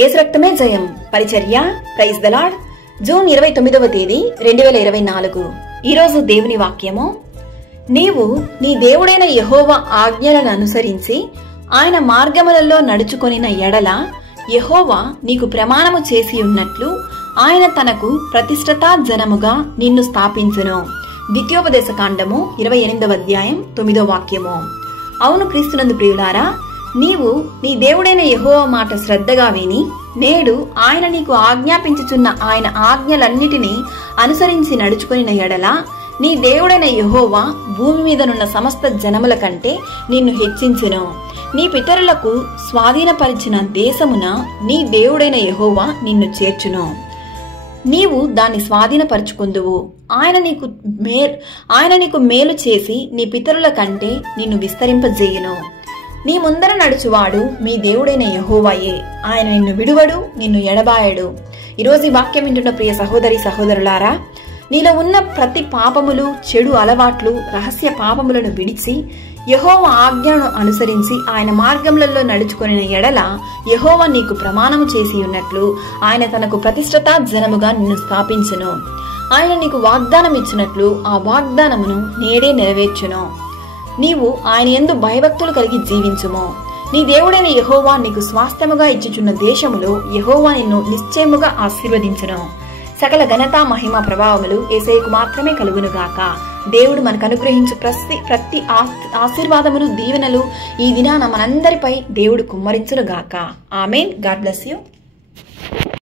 యేసు రక్తమే జయం పరిచర్య ప్రైజ్ ద లార్డ్ జూన్ 29వ తేదీ 2024. ఈరోజు దేవుని వాక్యము, నీవు నీ దేవుడైన యెహోవా ఆజ్ఞలను అనుసరించి ఆయన మార్గములలో నడుచుకొనిన ఎడల యెహోవా నీకు ప్రమాణము చేసి ఉన్నట్లు ఆయన తనకు ప్రతిష్ఠిత జనముగా నిన్ను స్థాపించును. ద్వితీయోపదేశ కాండము 28వ అధ్యాయం 9వ వాక్యము. అవును క్రీస్తునందు ప్రియులారా, నీవు నీ దేవుడైన యెహోవా మాట శ్రద్ధగా విని నేడు ఆయన నీకు ఆజ్ఞాపించుచున్న ఆయన ఆజ్ఞలన్నిటినీ అనుసరించి నడుచుకొనిన ఎడల నీ దేవుడైన యెహోవా భూమి మీదనున్న సమస్త జనముల కంటే నిన్ను హెచ్చించును. నీ పితరులకు స్వాధీనపరిచిన దేశమున నీ దేవుడైన యెహోవా నిన్ను చేర్చును. నీవు దాన్ని స్వాధీనపరుచుకుందువు. ఆయన నీకు మేలు చేసి నీ పితరుల కంటే నిన్ను విస్తరింపజేయును. నీ ముందర నడుచువాడు మీ దేవుడైన యెహోవాయే. ఆయన నిన్ను విడువడు, నిన్ను ఎడబాయడు. ఈరోజు ఈ వాక్యం వింటున్న ప్రియ సహోదరి సహోదరులారా, నీలో ఉన్న ప్రతి పాపములు, చెడు అలవాట్లు, రహస్య పాపములను విడిచి యెహోవా ఆజ్ఞను అనుసరించి ఆయన మార్గములలో నడుచుకొనిన ఎడల యెహోవా నీకు ప్రమాణము చేసి ఉన్నట్లు ఆయన తనకు ప్రతిష్ఠిత జనముగా నిన్ను స్థాపించును. ఆయన నీకు వాగ్దానం ఇచ్చినట్లు ఆ వాగ్దానమును నేడే నెరవేర్చును. నీవు ఆయన యందు భయభక్తులు కలిగి జీవించుము. నీ దేవుడైన యెహోవా నీకు స్వాస్థ్యముగా ఇచ్చుచున్న దేశములో యెహోవా నిన్ను నిశ్చయముగా ఆశీర్వదించును. సకల ఘనత, మహిమ, ప్రభావములు యేసయ్యకు మాత్రమే కలుగునుగాక. దేవుడు మనకు అనుగ్రహించు ప్రతి ఆశీర్వాదములు, దీవెనలు ఈ దినాన మనందరిపై దేవుడు కుమ్మరించునుగాక. ఆమేన్. God bless you.